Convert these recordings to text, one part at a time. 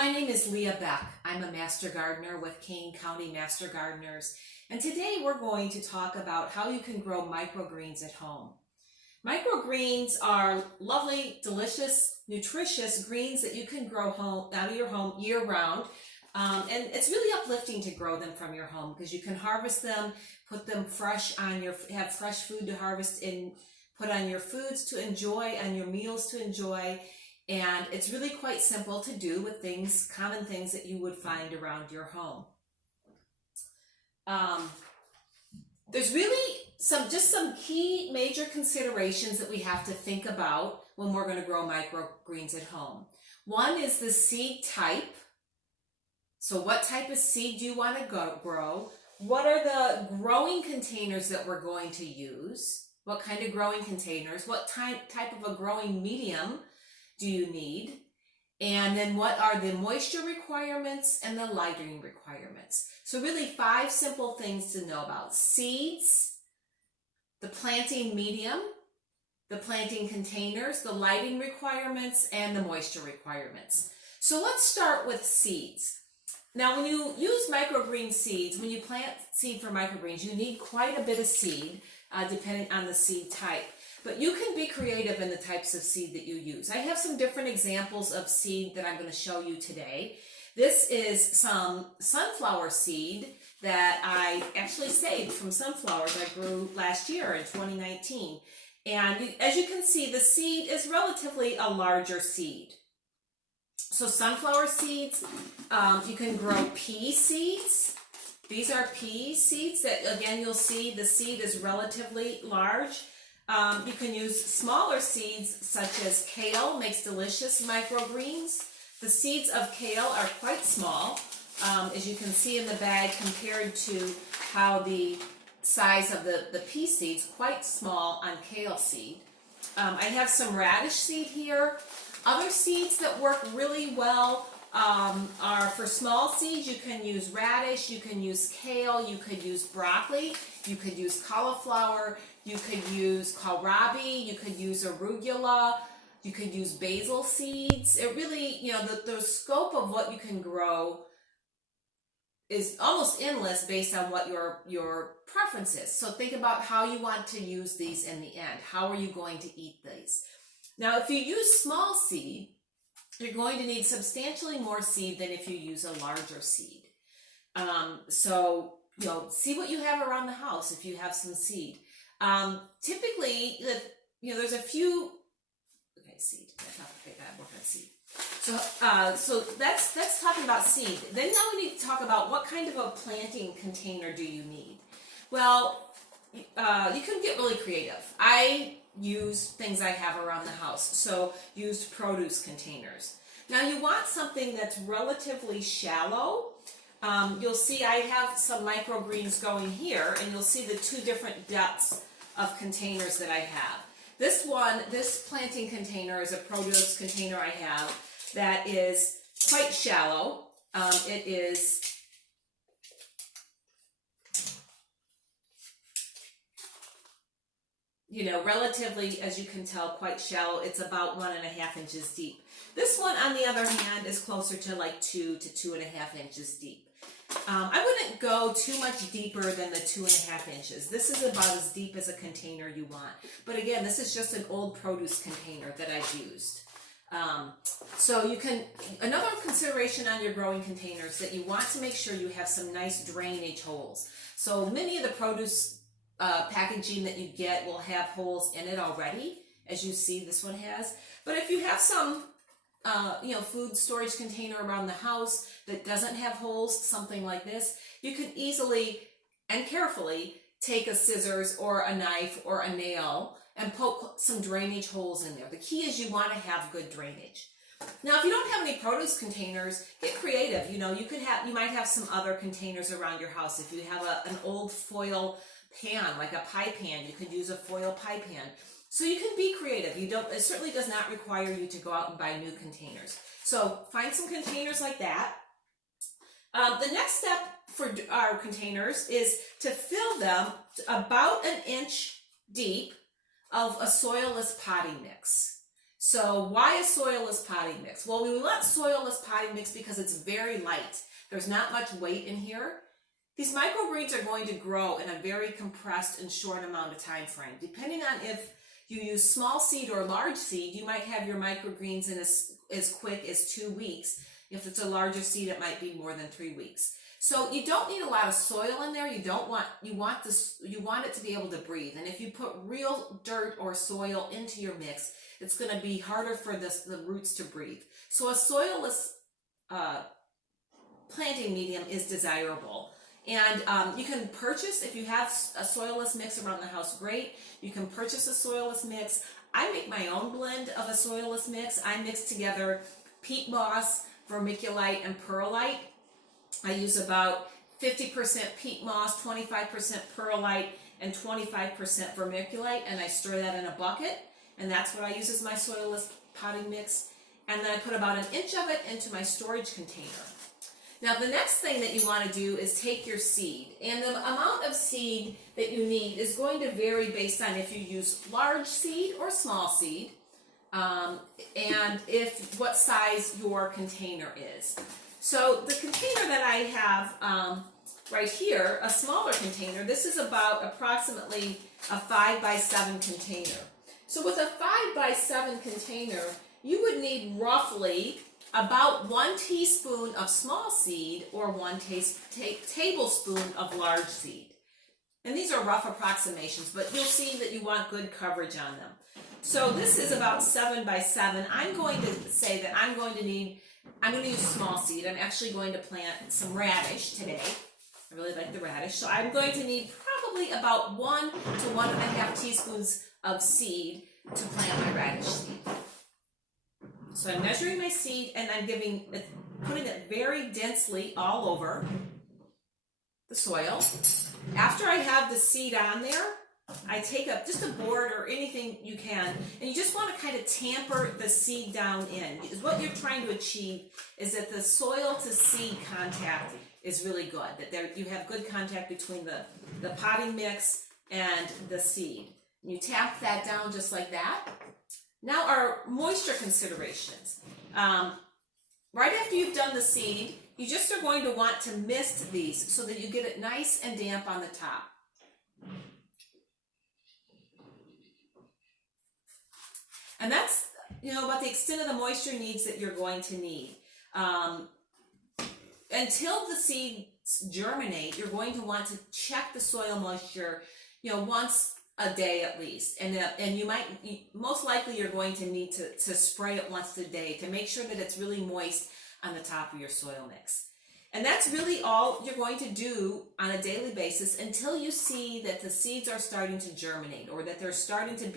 My name is Leah Beck. I'm a Master Gardener with Kane County Master Gardeners, and today we're going to talk about how you can grow microgreens at home. Microgreens are lovely, delicious, nutritious greens that you can grow out of your home year-round, and it's really uplifting to grow them from your home because you can harvest them, put them fresh on have fresh food to harvest and put on your foods to enjoy, on your meals to enjoy. And it's really quite simple to do with common things that you would find around your home. There's really some key major considerations that we have to think about when we're going to grow microgreens at home. One is the seed type. So what type of seed do you want to grow? What are the growing containers that we're going to use? What kind of growing containers? What type of a growing medium do you need? And then what are the moisture requirements and the lighting requirements? So really 5 simple things to know about: seeds, the planting medium, the planting containers, the lighting requirements, and the moisture requirements. So let's start with seeds. Now when you use microgreen seeds, when you plant seed for microgreens, you need quite a bit of seed depending on the seed type. But you can be creative in the types of seed that you use. I have some different examples of seed that I'm going to show you today. This is some sunflower seed that I actually saved from sunflowers I grew last year in 2019. And as you can see, the seed is relatively a larger seed. So sunflower seeds, you can grow pea seeds. These are pea seeds that, again, you'll see the seed is relatively large. You can use smaller seeds such as kale, makes delicious microgreens. The seeds of kale are quite small, as you can see in the bag, compared to how the size of the pea seeds, quite small on kale seed. I have some radish seed here. Other seeds that work really well are for small seeds. You can use radish, you can use kale, you could use broccoli, you could use cauliflower, you could use kohlrabi, you could use arugula, you could use basil seeds. It really, the scope of what you can grow is almost endless based on what your preference is. So think about how you want to use these in the end. How are you going to eat these? Now, if you use small seed, you're going to need substantially more seed than if you use a larger seed. So, see what you have around the house if you have some seed. Typically, there's a few, seed. I work on seed. So that's talking about seed. Then now we need to talk about what kind of a planting container do you need. Well, you can get really creative. I use things I have around the house, so used produce containers. Now you want something that's relatively shallow. You'll see I have some microgreens going here, and you'll see the 2 different depths of containers that I have. This planting container is a produce container I have that is quite shallow. It is relatively, as you can tell, quite shallow. It's about 1.5 inches deep. This one, on the other hand, is closer to like 2 to 2.5 inches deep. I wouldn't go too much deeper than the 2.5 inches. This is about as deep as a container you want. But again, this is just an old produce container that I've used. So another consideration on your growing containers that you want to make sure you have some nice drainage holes. So many of the produce packaging that you get will have holes in it already, as you see this one has. But if you have some food storage container around the house that doesn't have holes, something like this, you can easily and carefully take a scissors or a knife or a nail and poke some drainage holes in there. The key is you want to have good drainage. Now, if you don't have any produce containers, get creative. You might have some other containers around your house. If you have an old foil pan, like a pie pan, you could use a foil pie pan. So you can be creative. It certainly does not require you to go out and buy new containers. So find some containers like that. The next step for our containers is to fill them about 1 inch deep of a soilless potting mix. So why a soilless potting mix? Well, we want soilless potting mix because it's very light. There's not much weight in here. These microgreens are going to grow in a very compressed and short amount of time frame. Depending on if you use small seed or large seed, you might have your microgreens in as quick as 2 weeks. If it's a larger seed, it might be more than 3 weeks. So you don't need a lot of soil in there. You want it to be able to breathe. And if you put real dirt or soil into your mix, it's going to be harder for the roots to breathe. So a soilless planting medium is desirable. And you can purchase, if you have a soilless mix around the house, great. You can purchase a soilless mix. I make my own blend of a soilless mix. I mix together peat moss, vermiculite, and perlite. I use about 50% peat moss, 25% perlite, and 25% vermiculite, and I store that in a bucket, and that's what I use as my soilless potting mix. And then I put about 1 inch of it into my storage container. Now the next thing that you want to do is take your seed, and the amount of seed that you need is going to vary based on if you use large seed or small seed, and what size your container is. So the container that I have right here, a smaller container, this is about approximately a 5 by 7 container. So with a 5 by 7 container, you would need roughly about 1 teaspoon of small seed or 1 tablespoon of large seed. And these are rough approximations, but you'll see that you want good coverage on them. So this is about 7 by 7. I'm going to say that I'm going to use small seed. I'm actually going to plant some radish today. I really like the radish. So I'm going to need probably about 1 to 1.5 teaspoons of seed to plant my radish seed. So I'm measuring my seed and I'm putting it very densely all over the soil. After I have the seed on there, I take up just a board or anything you can, and you just want to kind of tamper the seed down in. What you're trying to achieve is that the soil to seed contact is really good, that you have good contact between the potting mix and the seed. You tap that down just like that. Now our moisture considerations. Right after you've done the seed, you just are going to want to mist these so that you get it nice and damp on the top. And that's, about the extent of the moisture needs that you're going to need. Until the seeds germinate, you're going to want to check the soil moisture, once a day at least. And most likely you're going to need to spray it once a day to make sure that it's really moist on the top of your soil mix. And that's really all you're going to do on a daily basis until you see that the seeds are starting to germinate, or that they're starting to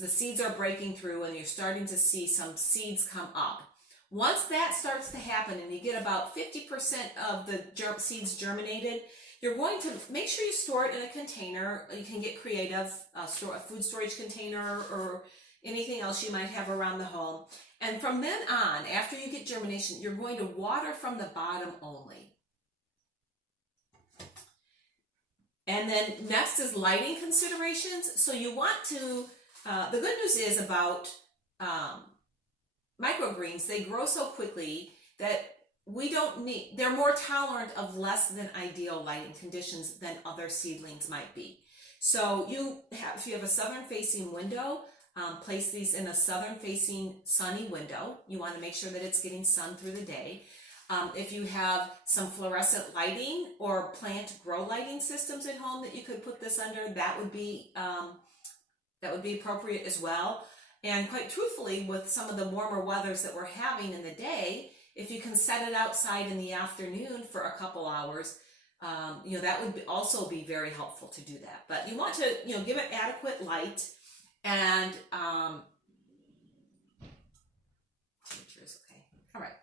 the seeds are breaking through and you're starting to see some seeds come up. Once that starts to happen and you get about 50% of the seeds germinated, you're going to make sure you store it in a container. You can get creative, a food storage container or anything else you might have around the home. And from then on, after you get germination, you're going to water from the bottom only. And then next is lighting considerations. So you want to, the good news is about microgreens, they grow so quickly that they're more tolerant of less than ideal lighting conditions than other seedlings might be. So if you have a southern facing window, place these in a southern facing sunny window. You want to make sure that it's getting sun through the day. If you have some fluorescent lighting or plant grow lighting systems at home that you could put this under, that would be appropriate as well. And quite truthfully, with some of the warmer weathers that we're having in the day, if you can set it outside in the afternoon for a couple hours, that would also be very helpful to do that. But you want to, give it adequate light, and temperature's okay. All right.